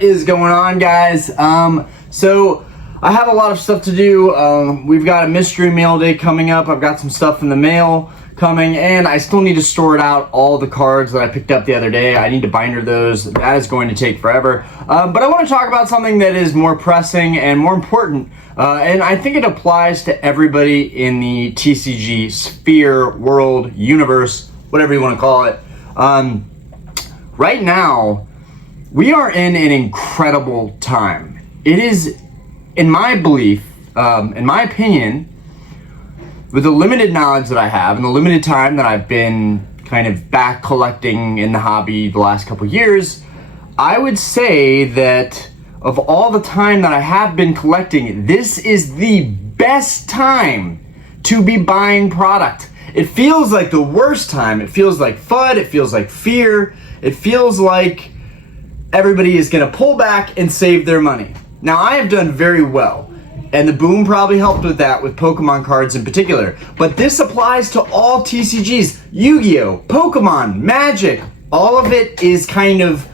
What is going on, guys? So I have a lot of stuff to do. We've got a mystery mail day coming up. I've got some stuff in the mail coming, and I still need to sort out all the cards that I picked up the other day. I need to binder those. That is going to take forever. But I want to talk about something that is more pressing and more important, and I think it applies to everybody in the TCG sphere, world, universe, whatever you want to call it. Right now, we are in an incredible time. It is, in my belief, in my opinion, with the limited knowledge that I have and the limited time that I've been kind of back collecting in the hobby the last couple years, I would say that of all the time that I have been collecting, this is the best time to be buying product. It feels like the worst time. It feels like FUD. It feels like fear. It feels like everybody is going to pull back and save their money. Now, I have done very well, and the boom probably helped with that, with Pokemon cards in particular. But this applies to all TCGs. Yu-Gi-Oh!, Pokemon, Magic, all of it is kind of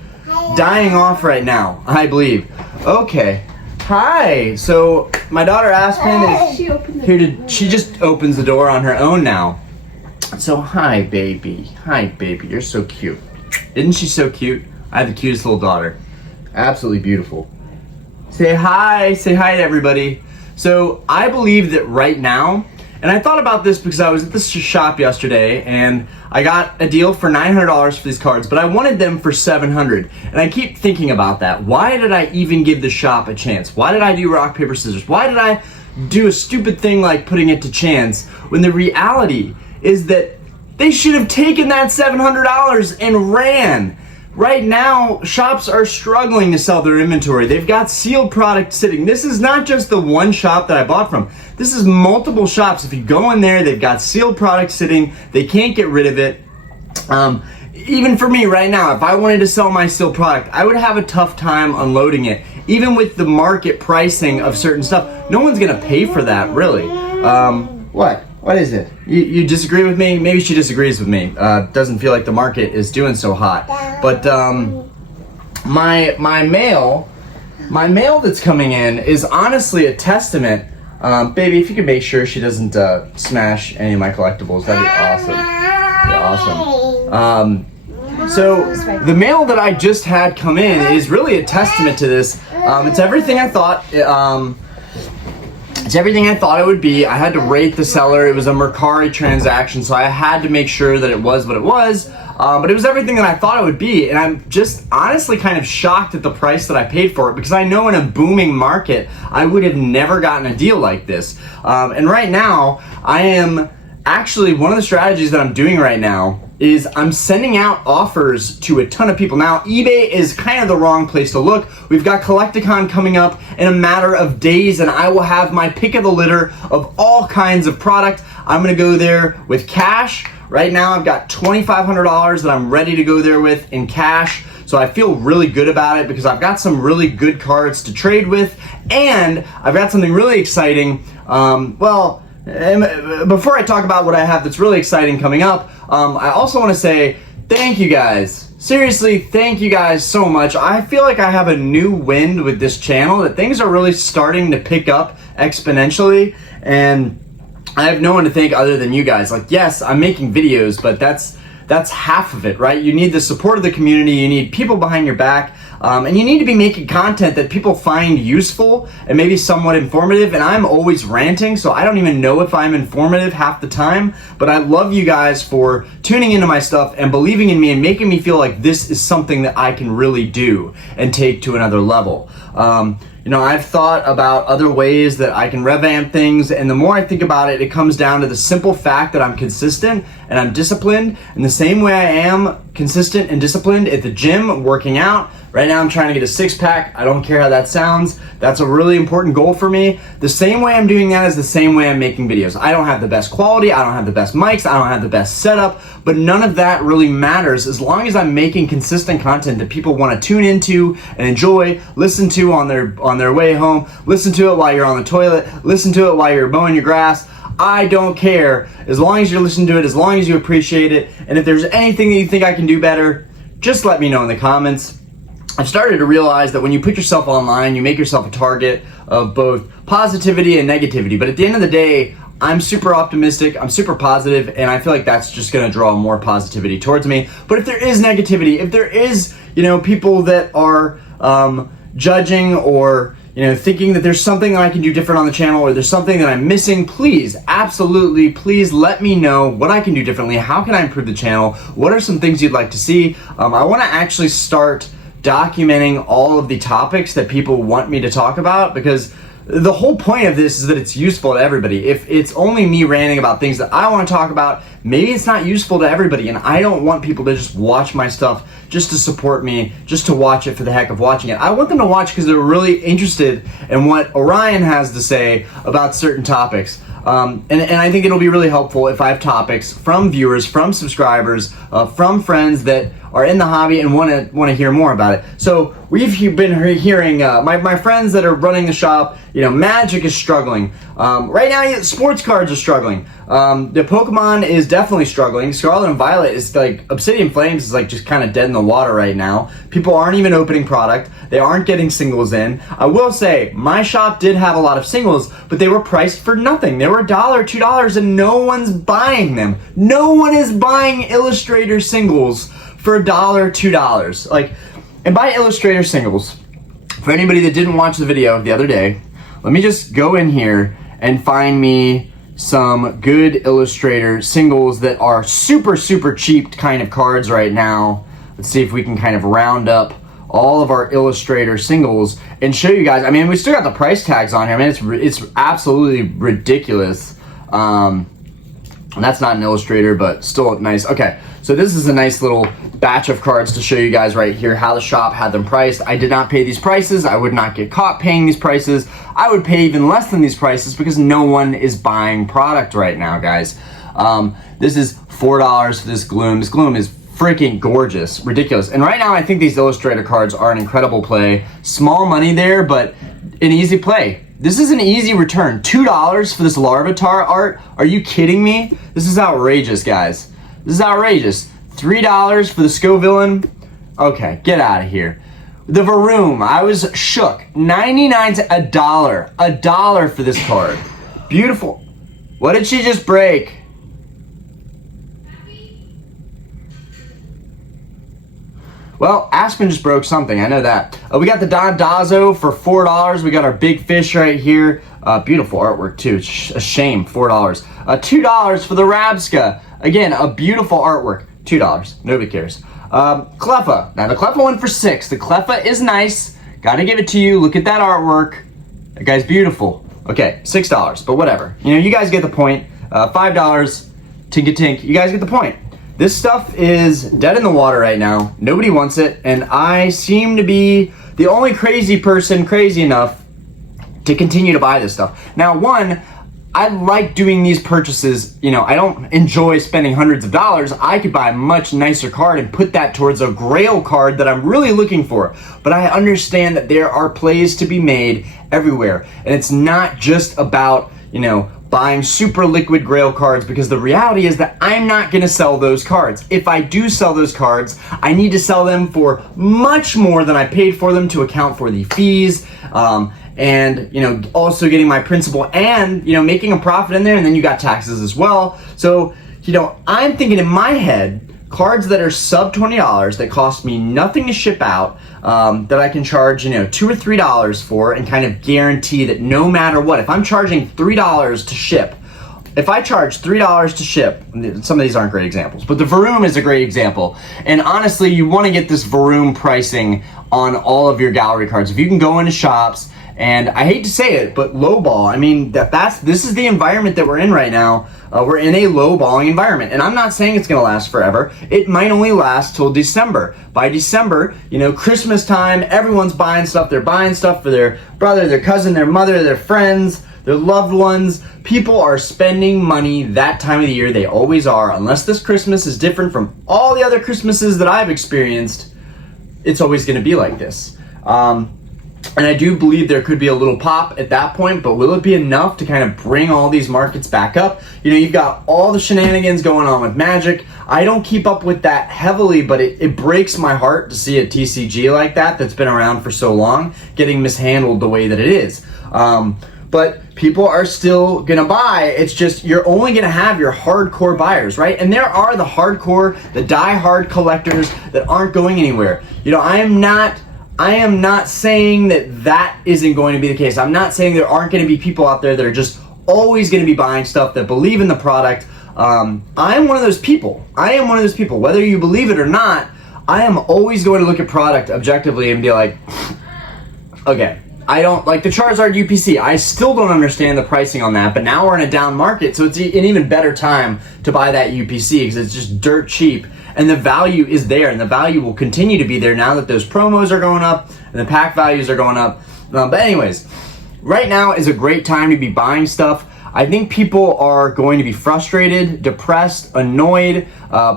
dying off right now, I believe. Okay. Hi. So my daughter Aspen is here to, she just opens the door on her own now. So hi, baby. Hi, baby. You're so cute. Isn't she so cute? I have the cutest little daughter. Absolutely beautiful. Say hi to everybody. So I believe that right now, and I thought about this because I was at this shop yesterday and I got a deal for $900 for these cards, but I wanted them for $700. And I keep thinking about that. Why did I even give the shop a chance? Why did I do rock, paper, scissors? Why did I do a stupid thing like putting it to chance when the reality is that they should have taken that $700 and ran? Right now, shops are struggling to sell their inventory. They've got sealed product sitting. This is not just the one shop that I bought from. This is multiple shops. If you go in there, they've got sealed product sitting. They can't get rid of it. Even for me right now, if I wanted to sell my sealed product, I would have a tough time unloading it. Even with the market pricing of certain stuff, no one's gonna pay for that, really. What is it? You disagree with me? Maybe she disagrees with me. Doesn't feel like the market is doing so hot. But my mail that's coming in is honestly a testament. Baby, if you could make sure she doesn't smash any of my collectibles, that'd be awesome. Awesome. So the mail that I just had come in is really a testament to this. It's everything I thought. It's everything I thought it would be. I had to rate the seller. It was a Mercari transaction, so I had to make sure that it was what it was. But it was everything that I thought it would be, and I'm just honestly kind of shocked at the price that I paid for it, because I know in a booming market, I would have never gotten a deal like this. And right now, I am actually, one of the strategies that I'm doing right now is I'm sending out offers to a ton of people. Now, eBay is kind of the wrong place to look. We've got Collecticon coming up in a matter of days, and I will have my pick of the litter of all kinds of product. I'm gonna go there with cash. Right now, I've got $2,500 that I'm ready to go there with in cash. So I feel really good about it because I've got some really good cards to trade with, and I've got something really exciting. Before I talk about what I have that's really exciting coming up, I also want to say thank you guys. Seriously, thank you guys so much. I feel like I have a new wind with this channel, that things are really starting to pick up exponentially, and I have no one to thank other than you guys. Like, yes, I'm making videos, but that's half of it, right? You need the support of the community, you need people behind your back, and you need to be making content that people find useful and maybe somewhat informative. And I'm always ranting, so I don't even know if I'm informative half the time, but I love you guys for tuning into my stuff and believing in me and making me feel like this is something that I can really do and take to another level. You know, I've thought about other ways that I can revamp things, and the more I think about it, it comes down to the simple fact that I'm consistent and I'm disciplined. And the same way I am consistent and disciplined at the gym, working out. Right now I'm trying to get a six-pack. I don't care how that sounds. That's a really important goal for me. The same way I'm doing that is the same way I'm making videos. I don't have the best quality, I don't have the best mics, I don't have the best setup, but none of that really matters as long as I'm making consistent content that people want to tune into and enjoy, listen to on their way home, listen to it while you're on the toilet, listen to it while you're mowing your grass. I don't care, as long as you're listening to it, as long as you appreciate it, and if there's anything that you think I can do better, just let me know in the comments. I've started to realize that when you put yourself online, you make yourself a target of both positivity and negativity. But at the end of the day, I'm super optimistic, I'm super positive, and I feel like that's just gonna draw more positivity towards me. But if there is negativity, if there is, people that are judging or thinking that there's something that I can do different on the channel or there's something that I'm missing, please, absolutely, please let me know what I can do differently. How can I improve the channel? What are some things you'd like to see? I wanna actually start documenting all of the topics that people want me to talk about, because the whole point of this is that it's useful to everybody. If it's only me ranting about things that I want to talk about, maybe it's not useful to everybody, and I don't want people to just watch my stuff just to support me, just to watch it for the heck of watching it. I want them to watch because they're really interested in what Orion has to say about certain topics. And I think it'll be really helpful if I have topics from viewers, from subscribers, from friends that are in the hobby and want to hear more about it. So we've been hearing my friends that are running the shop. Magic is struggling right now. Sports cards are struggling. The Pokemon is definitely struggling. Scarlet and Violet is like Obsidian Flames is like just kind of dead in the water right now. People aren't even opening product. They aren't getting singles in. I will say my shop did have a lot of singles, but they were priced for nothing. They were $1, $2, and no one's buying them. No one is buying Illustrator Singles for $1, $2. And by Illustrator Singles, for anybody that didn't watch the video the other day, let me just go in here and find me some good Illustrator Singles that are super, super cheap kind of cards right now. Let's see if we can kind of round up all of our Illustrator Singles and show you guys. I mean, we still got the price tags on here. I mean, it's absolutely ridiculous. And that's not an Illustrator, but still nice. Okay, so this is a nice little batch of cards to show you guys right here how the shop had them priced. I did not pay these prices. I would not get caught paying these prices. I would pay even less than these prices because no one is buying product right now, guys. This is $4 for this Gloom. This Gloom is freaking gorgeous, ridiculous. And right now, I think these Illustrator cards are an incredible play. Small money there, but an easy play. This is an easy return. $2 for this Larvitar art? Are you kidding me? This is outrageous, guys. This is outrageous. $3 for the Scovillain? Okay, get out of here. The Varoom, I was shook. 99 to $1. $1 for this card. Beautiful. What did she just break? Well, Aspen just broke something, I know that. We got the Don Dazzo for $4. We got our big fish right here. Beautiful artwork too, it's a shame, $4. $2 for the Rabska. Again, a beautiful artwork, $2, nobody cares. Cleffa, now the Cleffa went for $6. The Cleffa is nice, gotta give it to you, look at that artwork. That guy's beautiful. Okay, $6, but whatever. You guys get the point. $5, tinka tink, you guys get the point. This stuff is dead in the water right now. Nobody wants it, and I seem to be the only crazy person crazy enough to continue to buy this stuff. Now, one, I like doing these purchases. I don't enjoy spending hundreds of dollars. I could buy a much nicer card and put that towards a grail card that I'm really looking for. But I understand that there are plays to be made everywhere, and it's not just about, buying super liquid grail cards, because the reality is that I'm not going to sell those cards. If I do sell those cards, I need to sell them for much more than I paid for them to account for the fees, and also getting my principal and making a profit in there, and then you got taxes as well. So I'm thinking in my head, cards that are sub $20 that cost me nothing to ship out, that I can charge $2 or $3 for, and kind of guarantee that no matter what, if I'm charging $3 to ship, if I charge $3 to ship, some of these aren't great examples, but the Varoom is a great example. And honestly, you want to get this Varoom pricing on all of your gallery cards. If you can go into shops, and I hate to say it, but lowball. I mean, this is the environment that we're in right now. We're in a lowballing environment, and I'm not saying it's going to last forever. It might only last till December. By December, Christmas time, everyone's buying stuff. They're buying stuff for their brother, their cousin, their mother, their friends, their loved ones. People are spending money that time of the year. They always are. Unless this Christmas is different from all the other Christmases that I've experienced, it's always going to be like this. And I do believe there could be a little pop at that point, but will it be enough to kind of bring all these markets back up? You know, you've got all the shenanigans going on with Magic. I don't keep up with that heavily, but it breaks my heart to see a TCG like that that's been around for so long getting mishandled the way that it is. But people are still gonna buy. It's just you're only gonna have your hardcore buyers, right? And there are the hardcore, the die-hard collectors that aren't going anywhere. You know, I am not saying that isn't going to be the case. I'm not saying there aren't going to be people out there that are just always going to be buying stuff, that believe in the product. I am one of those people. Whether you believe it or not, I am always going to look at product objectively and be like, okay, I don't like the Charizard UPC. I still don't understand the pricing on that, but now we're in a down market, so it's an even better time to buy that UPC because it's just dirt cheap. And the value is there, and the value will continue to be there now that those promos are going up and the pack values are going up. But anyways, right now is a great time to be buying stuff. I think people are going to be frustrated, depressed, annoyed,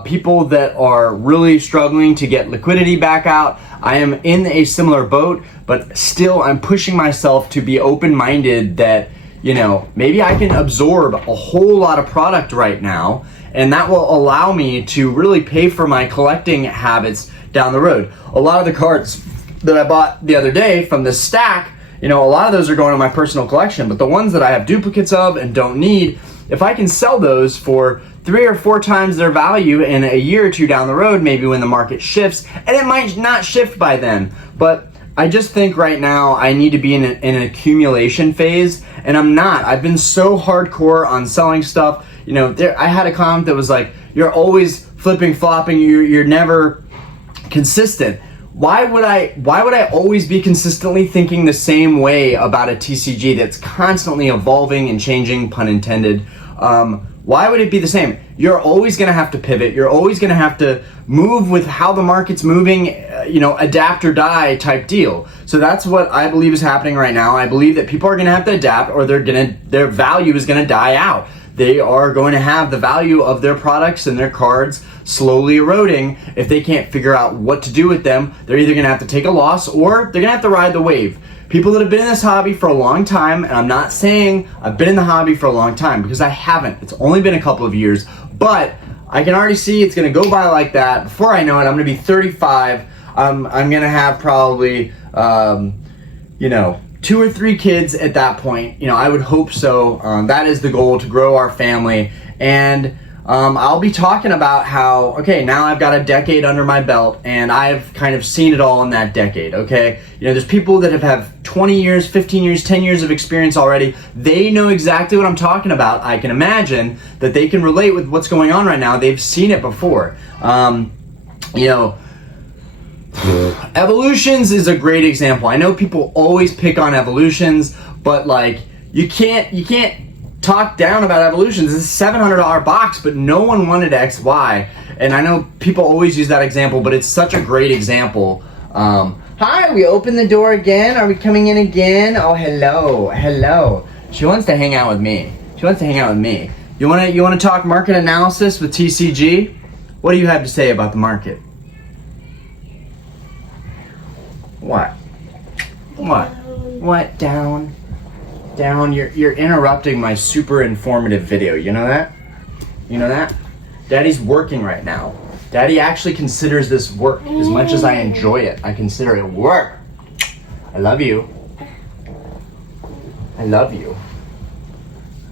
people that are really struggling to get liquidity back out. I am in a similar boat, but still I'm pushing myself to be open-minded that, you know, maybe I can absorb a whole lot of product right now, and that will allow me to really pay for my collecting habits down the road. A lot of the cards that I bought the other day from the stack, you know, a lot of those are going to my personal collection, but the ones that I have duplicates of and don't need, if I can sell those for 3 or 4 times their value in a year or two down the road, maybe when the market shifts, and it might not shift by then, but I just think right now I need to be in an accumulation phase, and I'm not. I've been so hardcore on selling stuff. You know, I had a comment that was like, you're always flipping, flopping, you're never consistent. Why would I always be consistently thinking the same way about a TCG that's constantly evolving and changing, pun intended? Why would it be the same? You're always gonna have to pivot. You're always gonna have to move with how the market's moving, you know, adapt or die type deal. So that's what I believe is happening right now. I believe that people are gonna have to adapt, or their value is gonna die out. They are going to have the value of their products and their cards slowly eroding. If they can't figure out what to do with them, they're either going to have to take a loss or they're going to have to ride the wave. People that have been in this hobby for a long time, and I'm not saying I've been in the hobby for a long time because I haven't. It's only been a couple of years, but I can already see it's going to go by like that. Before I know it, I'm going to be 35. I'm going to have probably, you know, 2 or 3 kids at that point. You know, I would hope so. That is the goal, to grow our family. And I'll be talking about how, okay, now I've got a decade under my belt and I've kind of seen it all in that decade, okay? You know, there's people that have 20 years, 15 years, 10 years of experience already. They know exactly what I'm talking about. I can imagine that they can relate with what's going on right now. They've seen it before. You know, Evolutions is a great example. I know people always pick on Evolutions, but like you can't talk down about Evolutions. It's a $700 box, but no one wanted XY. And I know people always use that example, but it's such a great example. Hi, we opened the door again. Are we coming in again? Oh, hello. She wants to hang out with me. You wanna talk market analysis with TCG? What do you have to say about the market? What? Down? You're interrupting my super informative video. You know that? Daddy's working right now. Daddy actually considers this work. As much as I enjoy it, I consider it work. I love you.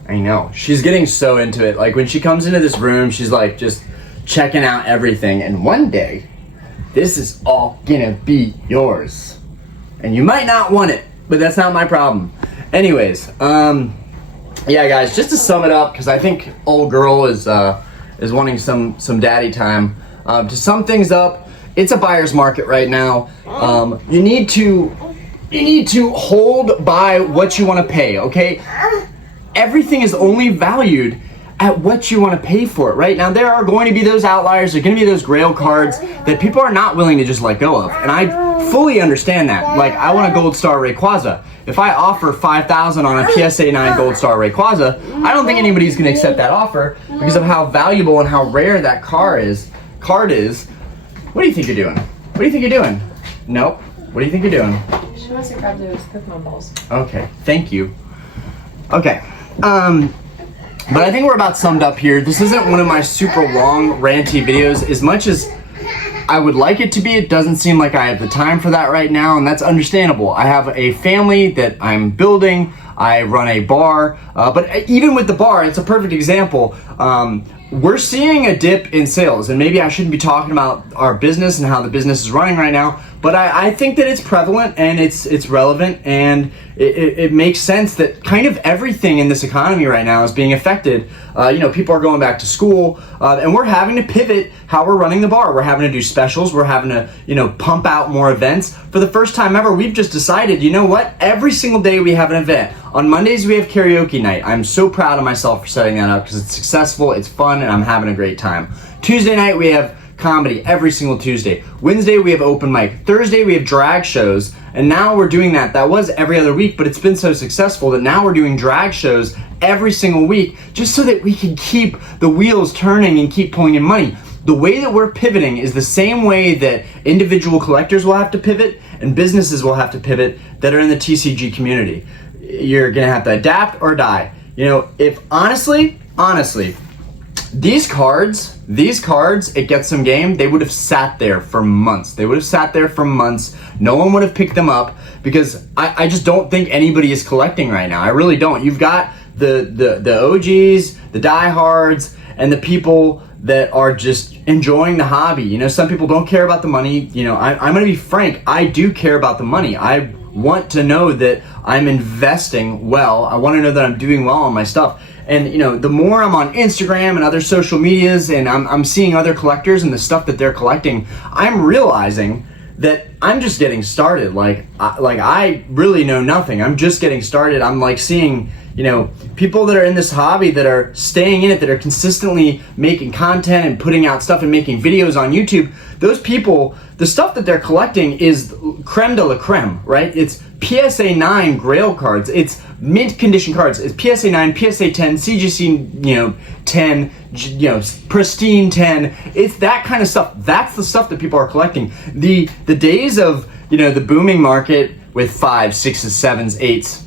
I know. She's getting so into it. Like when she comes into this room, she's like just checking out everything. And one day, this is all gonna be yours. And you might not want it, but that's not my problem. Anyways, yeah guys, just to sum it up, because I think old girl is wanting some daddy time. To sum things up, it's a buyer's market right now. You need to hold by what you want to pay, okay? Everything is only valued at what you want to pay for it. Right now, there are going to be those outliers. There are going to be those grail cards that people are not willing to just let go of. And I fully understand that. Like, I want a Gold Star Rayquaza. If I offer $5,000 on a PSA 9 Gold Star Rayquaza, I don't think anybody's going to accept that offer because of how valuable and how rare that card is. What do you think you're doing? Nope. What do you think you're doing? She must have grabbed those Pokemon balls. Okay, thank you. Okay, but I think we're about summed up here. This isn't one of my super long ranty videos. As much as I would like it to be, it doesn't seem like I have the time for that right now, and that's understandable. I have a family that I'm building. I run a bar, but even with the bar, it's a perfect example. We're seeing a dip in sales, and maybe I shouldn't be talking about our business and how the business is running right now, but I think that it's prevalent and it's relevant, and it makes sense that kind of everything in this economy right now is being affected. People are going back to school, and we're having to pivot how we're running the bar. We're having to do specials. We're having to, pump out more events. For the first time ever, we've just decided, you know what? Every single day we have an event. On Mondays, we have karaoke night. I'm so proud of myself for setting that up because it's successful, it's fun, and I'm having a great time. Tuesday night, we have comedy every single Tuesday. Wednesday, we have open mic. Thursday, we have drag shows, and now we're doing that. That was every other week, but it's been so successful that now we're doing drag shows every single week just so that we can keep the wheels turning and keep pulling in money. The way that we're pivoting is the same way that individual collectors will have to pivot and businesses will have to pivot that are in the TCG community. You're gonna have to adapt or die. If honestly, these cards, it gets some game, they would have sat there for months. No one would have picked them up because I just don't think anybody is collecting right now. I really don't. You've got the OGs, the diehards, and the people that are just enjoying the hobby. Some people don't care about the money. I'm gonna be frank, I do care about the money. I want to know that I'm investing well. I want to know that I'm doing well on my stuff. And the more I'm on Instagram and other social medias and I'm seeing other collectors and the stuff that they're collecting, I'm realizing that I'm just getting started. I really know nothing. I'm just getting started. I'm seeing people that are in this hobby that are staying in it, that are consistently making content and putting out stuff and making videos on YouTube. Those people, the stuff that they're collecting is creme de la creme, right? It's PSA 9 grail cards. It's mint condition cards. It's PSA 9, PSA 10, CGC 10, pristine 10. It's that kind of stuff. That's the stuff that people are collecting. The days of the booming market with 5s, 6s, 7s, 8s.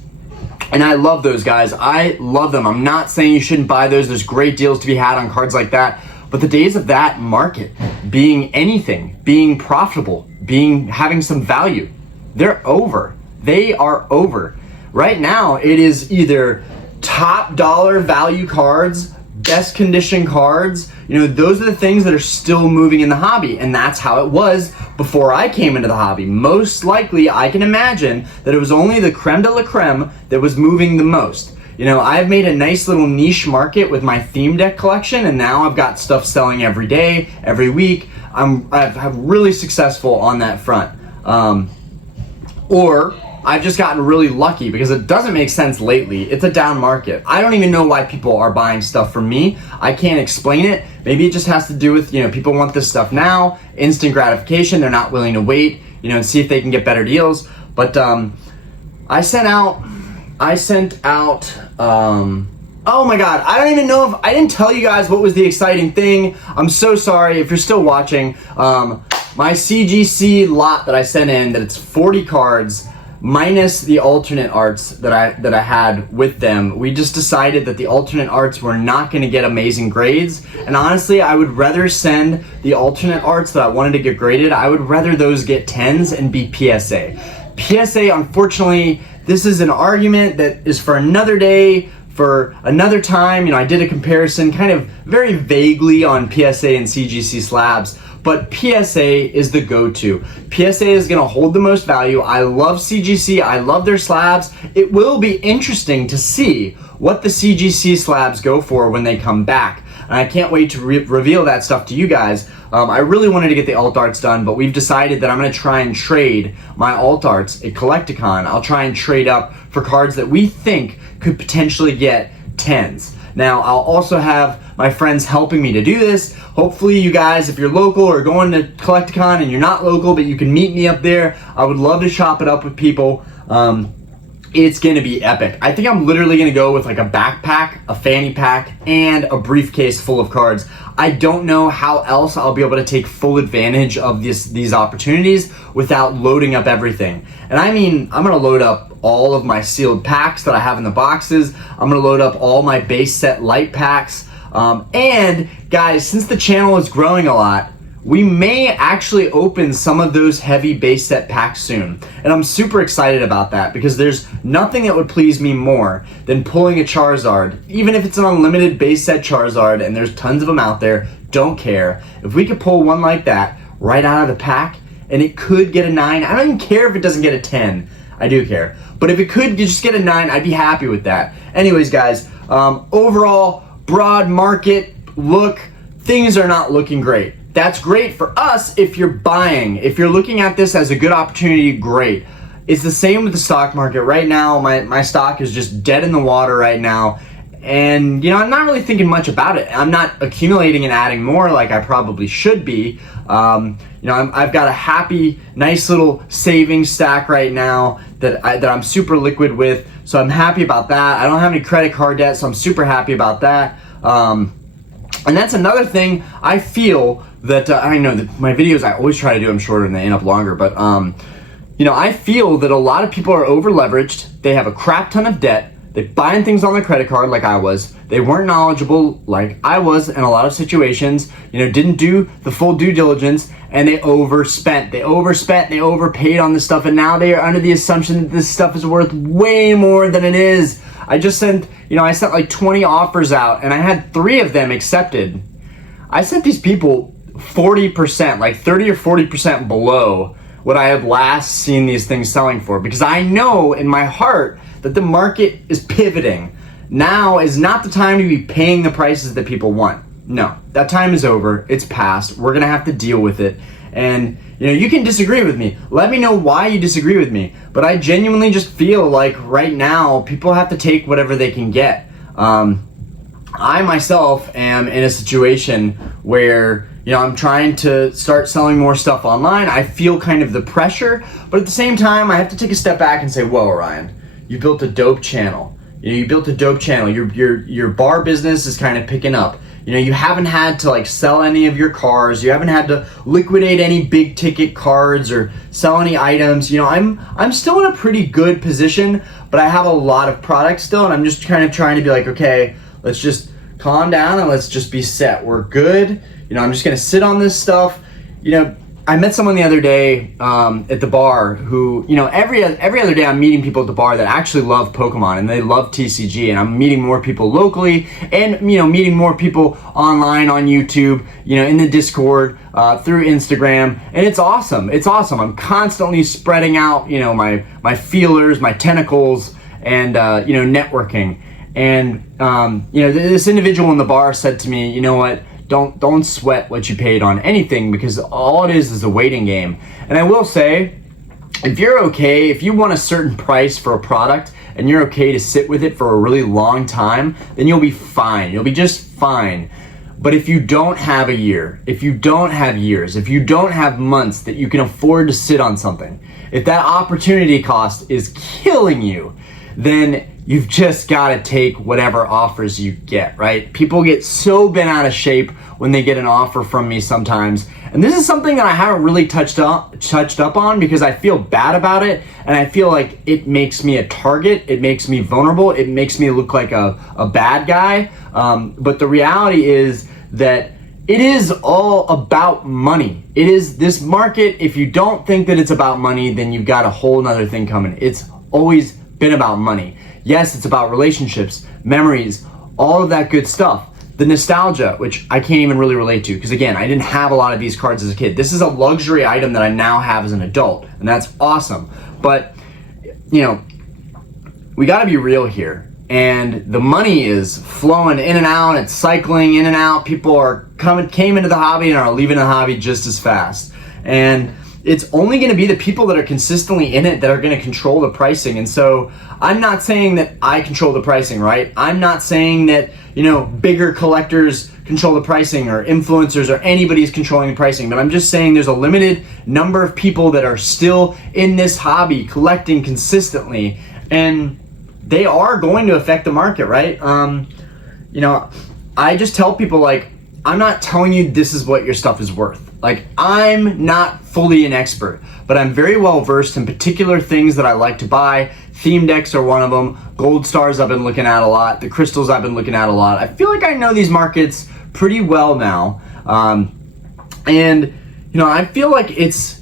And I love those guys. I love them. I'm not saying you shouldn't buy those. There's great deals to be had on cards like that. But the days of that market being anything, being profitable, having some value, they're over. They are over. Right now, it is either top dollar value cards, best condition cards. Those are the things that are still moving in the hobby, and that's how it was before I came into the hobby. Most likely, I can imagine that it was only the creme de la creme that was moving the most. I've made a nice little niche market with my theme deck collection, and now I've got stuff selling every day, every week. I'm really successful on that front. Or I've just gotten really lucky because it doesn't make sense lately. It's a down market. I don't even know why people are buying stuff from me. I can't explain it. Maybe it just has to do with, people want this stuff now, instant gratification. They're not willing to wait, and see if they can get better deals. But I sent out, oh my God, I don't even know if I didn't tell you guys what was the exciting thing. I'm so sorry if you're still watching. My CGC lot that I sent in, that it's 40 cards, minus the alternate arts that I had with them. We just decided that the alternate arts were not going to get amazing grades, and honestly I would rather send the alternate arts that I wanted to get graded, I would rather those get 10s and be PSA. Unfortunately, this is an argument that is for another day, for another time. I did a comparison kind of very vaguely on PSA and CGC slabs, but PSA is the go-to. PSA is gonna hold the most value. I love CGC, I love their slabs. It will be interesting to see what the CGC slabs go for when they come back. And I can't wait to reveal that stuff to you guys. I really wanted to get the alt arts done, but we've decided that I'm gonna try and trade my alt arts at Collecticon. I'll try and trade up for cards that we think could potentially get 10s. Now, I'll also have my friends helping me to do this. Hopefully you guys, if you're local or going to Collecticon and you're not local, but you can meet me up there, I would love to chop it up with people. it's gonna be epic. I think I'm literally gonna go with like a backpack, a fanny pack, and a briefcase full of cards. I don't know how else I'll be able to take full advantage of these opportunities without loading up everything. And I mean, I'm gonna load up all of my sealed packs that I have in the boxes. I'm gonna load up all my base set light packs. And guys, since the channel is growing a lot, we may actually open some of those heavy base set packs soon. And I'm super excited about that because there's nothing that would please me more than pulling a Charizard. Even if it's an unlimited base set Charizard and there's tons of them out there, don't care. If we could pull one like that right out of the pack and it could get a 9, I don't even care if it doesn't get a 10. I do care. But if it could just get a 9, I'd be happy with that. Anyways, guys, overall, broad market look, things are not looking great. That's great for us if you're buying. If you're looking at this as a good opportunity, great. It's the same with the stock market. Right now, my stock is just dead in the water right now. And, you know, I'm not really thinking much about it. I'm not accumulating and adding more like I probably should be. You know, I've got a happy, nice little savings stack right now that I'm super liquid with. So I'm happy about that. I don't have any credit card debt, so I'm super happy about that. And that's another thing I feel that I know that my videos, I always try to do them shorter and they end up longer, but you know, I feel that a lot of people are over leveraged. They have a crap ton of debt. They're buying things on their credit card like I was. They weren't knowledgeable like I was in a lot of situations, you know, didn't do the full due diligence, and they overspent. They overpaid on this stuff, and now they are under the assumption that this stuff is worth way more than it is. I sent like 20 offers out and I had 3 of them accepted. I sent these people 40%, like 30 or 40% below what I had last seen these things selling for, because I know in my heart that the market is pivoting. Now is not the time to be paying the prices that people want. No, that time is over. It's past. We're gonna have to deal with it. And you know, you can disagree with me. Let me know why you disagree with me. But I genuinely just feel like right now people have to take whatever they can get. I myself am in a situation where, you know, I'm trying to start selling more stuff online. I feel kind of the pressure, but at the same time, I have to take a step back and say, whoa, Ryan, you built a dope channel. You know, you built a dope channel. Your bar business is kind of picking up. You know, you haven't had to like sell any of your cars. You haven't had to liquidate any big ticket cards or sell any items. You know, I'm still in a pretty good position, but I have a lot of products still, and I'm just kind of trying to be like, okay, let's just calm down and let's just be set. We're good. You know, I'm just gonna sit on this stuff. You know, I met someone the other day at the bar who, you know, every other day I'm meeting people at the bar that actually love Pokemon and they love TCG, and I'm meeting more people locally and, you know, meeting more people online on YouTube, you know, in the Discord, through Instagram, and it's awesome. It's awesome. I'm constantly spreading out, you know, my feelers, my tentacles, and, you know, networking. And, you know, this individual in the bar said to me, you know what, don't sweat what you paid on anything, because all it is a waiting game. And I will say, if you're okay, if you want a certain price for a product and you're okay to sit with it for a really long time, then you'll be fine. You'll be just fine. But if you don't have a year, if you don't have years, if you don't have months that you can afford to sit on something, if that opportunity cost is killing you, then you've just got to take whatever offers you get, right? People get so bent out of shape when they get an offer from me sometimes. And this is something that I haven't really touched up on because I feel bad about it, and I feel like it makes me a target, it makes me vulnerable, it makes me look like a bad guy. But the reality is that it is all about money. It is this market. If you don't think that it's about money, then you've got a whole nother thing coming. It's always been about money. Yes, it's about relationships, memories, all of that good stuff. The nostalgia, which I can't even really relate to, because again, I didn't have a lot of these cards as a kid. This is a luxury item that I now have as an adult, and that's awesome. But, you know, we gotta be real here. And the money is flowing in and out, it's cycling in and out. People came into the hobby and are leaving the hobby just as fast. And it's only going to be the people that are consistently in it that are going to control the pricing. And so I'm not saying that I control the pricing, right? I'm not saying that, you know, bigger collectors control the pricing or influencers or anybody's controlling the pricing, but I'm just saying there's a limited number of people that are still in this hobby collecting consistently. and they are going to affect the market, right? You know, I just tell people, like, I'm not telling you this is what your stuff is worth. Like, I'm not fully an expert, but I'm very well versed in particular things that I like to buy. Theme decks are one of them. Gold stars I've been looking at a lot. The crystals I've been looking at a lot. I feel like I know these markets pretty well now. And, you know, I feel like it's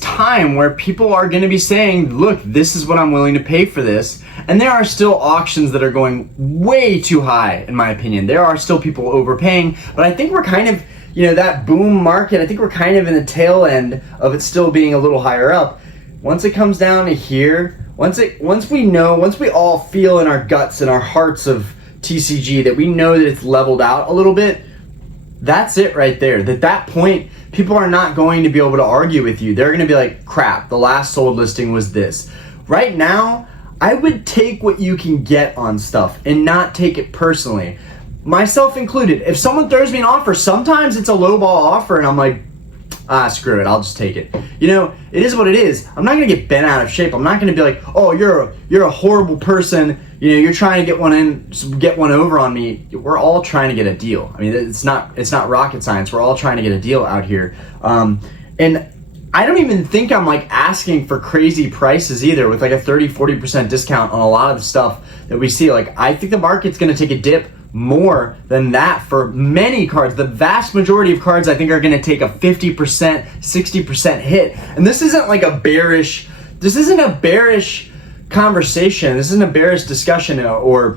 time where people are going to be saying, look, this is what I'm willing to pay for this. And there are still auctions that are going way too high, in my opinion. There are still people overpaying, but I think we're kind of, you know, that boom market, I think we're kind of in the tail end of it still being a little higher up. Once it comes down to here, once we all feel in our guts and our hearts of TCG that we know that it's leveled out a little bit, that's it right there. At that point, people are not going to be able to argue with you. They're going to be like, crap, the last sold listing was this. Right now, I would take what you can get on stuff and not take it personally. Myself included. If someone throws me an offer, sometimes it's a lowball offer and I'm like, screw it, I'll just take it. You know, it is what it is. I'm not going to get bent out of shape. I'm not going to be like, oh, you're a horrible person. You know, you're trying to get one over on me. We're all trying to get a deal. I mean, it's not rocket science. We're all trying to get a deal out here. And I don't even think I'm like asking for crazy prices either with like a 30-40% discount on a lot of the stuff that we see. Like, I think the market's going to take a dip more than that for many cards. The vast majority of cards I think are going to take a 50%, 60% hit. And this isn't like a bearish conversation. This isn't a bearish discussion or,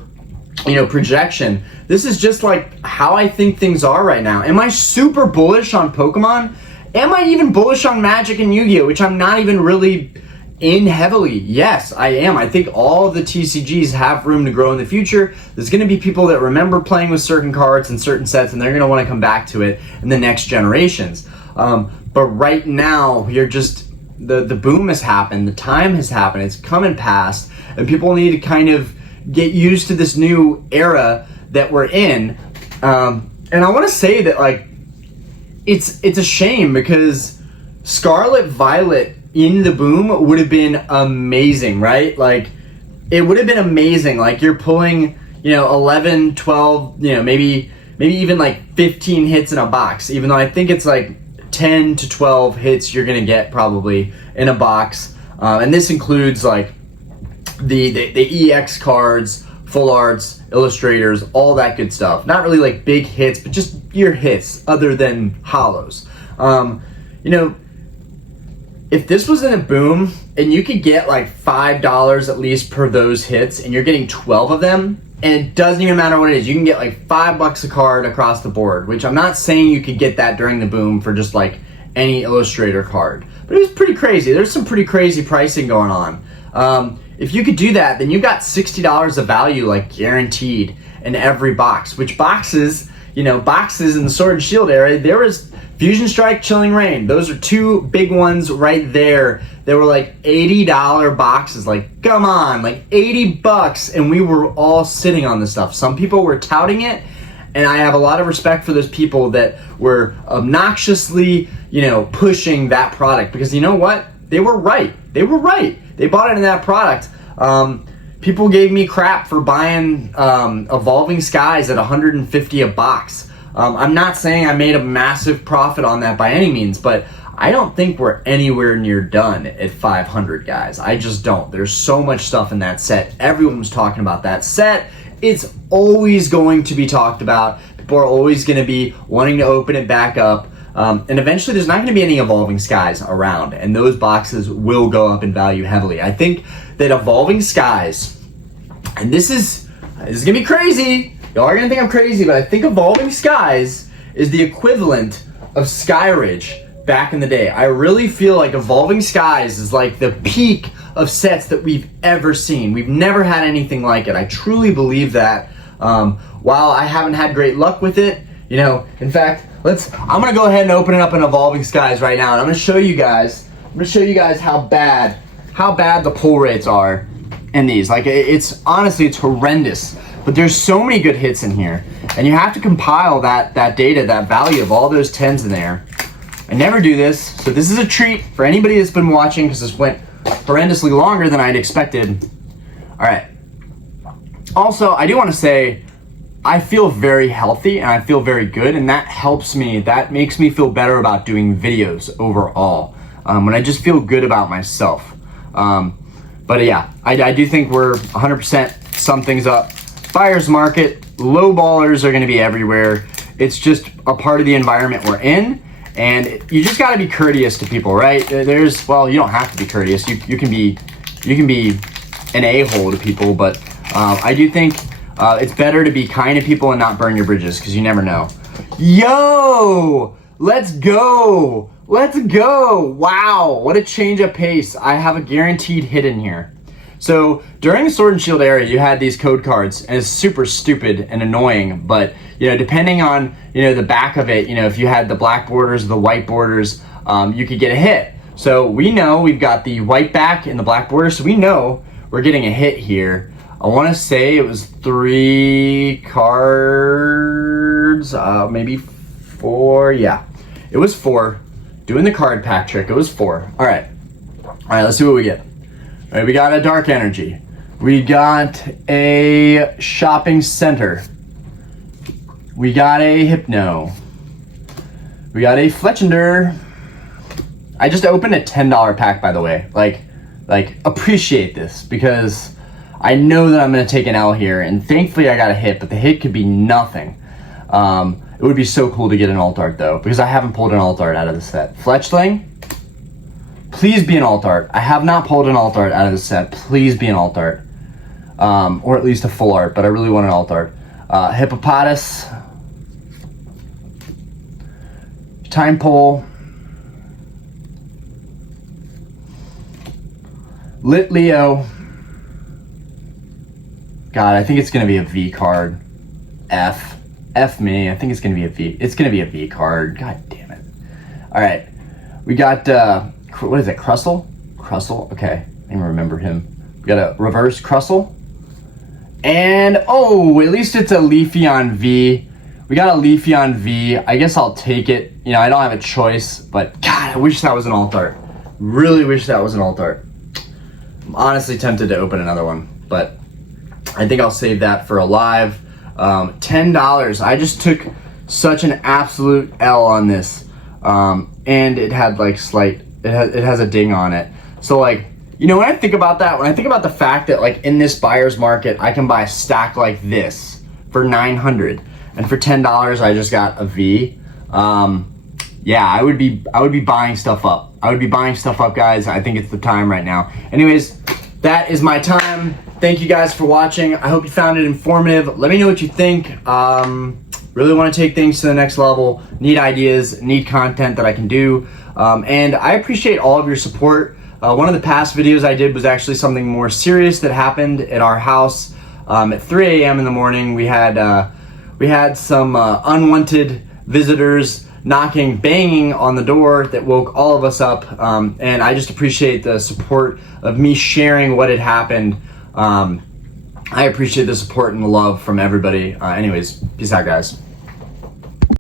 you know, projection. This is just like how I think things are right now. Am I super bullish on Pokemon? Am I even bullish on Magic and Yu-Gi-Oh, which I'm not even really in heavily? Yes, I am. I think all of the TCGs have room to grow in the future. There's going to be people that remember playing with certain cards and certain sets, and they're going to want to come back to it in the next generations. But right now, you're just the boom has happened. The time has happened. It's come and passed, and people need to kind of get used to this new era that we're in. And I want to say that, like, it's a shame because Scarlet Violet in the boom would have been amazing, right? Like, it would have been amazing. Like, you're pulling, you know, 11, 12, you know, maybe even like 15 hits in a box, even though I think it's like 10 to 12 hits you're gonna get probably in a box. And this includes like the EX cards, full arts, illustrators, all that good stuff. Not really like big hits, but just your hits other than hollows. You know, if this was in a boom and you could get like $5 at least per those hits and you're getting 12 of them, and it doesn't even matter what it is, you can get like $5 a card across the board, which I'm not saying you could get that during the boom for just like any Illustrator card, but it was pretty crazy. There's some pretty crazy pricing going on. If you could do that, then you got $60 of value like guaranteed in every box, which boxes, you know, boxes in the Sword and Shield era, there was Fusion Strike, Chilling Reign. Those are two big ones right there. They were like $80 boxes. Like, come on, like $80, and we were all sitting on this stuff. Some people were touting it, and I have a lot of respect for those people that were obnoxiously, you know, pushing that product, because you know what? They were right. They were right. They bought into that product. People gave me crap for buying Evolving Skies at $150 a box. I'm not saying I made a massive profit on that by any means, but I don't think we're anywhere near done at 500, guys. I just don't. There's so much stuff in that set. Everyone was talking about that set. It's always going to be talked about. People are always going to be wanting to open it back up. And eventually there's not going to be any Evolving Skies around, and those boxes will go up in value heavily. I think that Evolving Skies, and this is going to be crazy. Y'all are going to think I'm crazy, but I think Evolving Skies is the equivalent of Skyridge back in the day. I really feel like Evolving Skies is like the peak of sets that we've ever seen. We've never had anything like it. I truly believe that. While I haven't had great luck with it, you know, in fact, I'm gonna go ahead and open it up in Evolving Skies right now, and I'm gonna show you guys how bad the pull rates are in these. Like, it's honestly, it's horrendous. But there's so many good hits in here, and you have to compile that data, that value of all those 10s in there. I never do this, so this is a treat for anybody that's been watching, because this went horrendously longer than I'd expected. All right. Also, I do want to say, I feel very healthy and I feel very good, and that helps me. That makes me feel better about doing videos overall, when I just feel good about myself. But yeah, I do think we're 100% sum things up. Buyer's market, low ballers are going to be everywhere. It's just a part of the environment we're in, and you just got to be courteous to people, right? Well, you don't have to be courteous. You can be an a-hole to people, but I do think it's better to be kind to people and not burn your bridges, because you never know. Yo, let's go. Let's go. Wow, what a change of pace. I have a guaranteed hit in here. So during the Sword and Shield era, you had these code cards, and it's super stupid and annoying, but depending on the back of it, if you had the black borders, the white borders, you could get a hit. So we know we've got the white back and the black border, so we know we're getting a hit here. I want to say it was 3 cards, maybe 4. Yeah, it was 4. Doing the card pack trick, it was 4. All right, let's see what we get. All right, we got a Dark Energy. We got a Shopping Center. We got a Hypno. We got a Fletchender. I just opened a $10 pack, by the way. Like appreciate this, because I know that I'm going to take an L here, and thankfully I got a hit, but the hit could be nothing. It would be so cool to get an alt art, though, because I haven't pulled an alt art out of the set. Fletchling, please be an alt art. I have not pulled an alt art out of the set. Please be an alt art. Or at least a full art, but I really want an alt art. Hippopotas, Time Pole, Lit Leo. God, I think it's going to be a V card. F me. I think it's going to be a V. It's going to be a V card. God damn it. All right. We got, what is it? Crustle? Okay. I even remember him. We got a reverse Crustle. And, at least it's a Leafeon V. We got a Leafeon V. I guess I'll take it. I don't have a choice, but God, I wish that was an alt art. Really wish that was an alt art. I'm honestly tempted to open another one, but I think I'll save that for a live. $10. I just took such an absolute L on this, and it had it has a ding on it. So when I think about that, when I think about the fact that in this buyer's market, I can buy a stack like this for $900, and for $10 I just got a V. Yeah, I would be buying stuff up. I would be buying stuff up, guys. I think it's the time right now. Anyways, that is my time. Thank you guys for watching. I hope you found it informative. Let me know what you think. Really want to take things to the next level. Need ideas, need content that I can do. And I appreciate all of your support. One of the past videos I did was actually something more serious that happened at our house. At 3 a.m. in the morning, we had some unwanted visitors banging on the door that woke all of us up. And I just appreciate the support of me sharing what had happened. I appreciate the support and the love from everybody. Anyways, peace out, guys.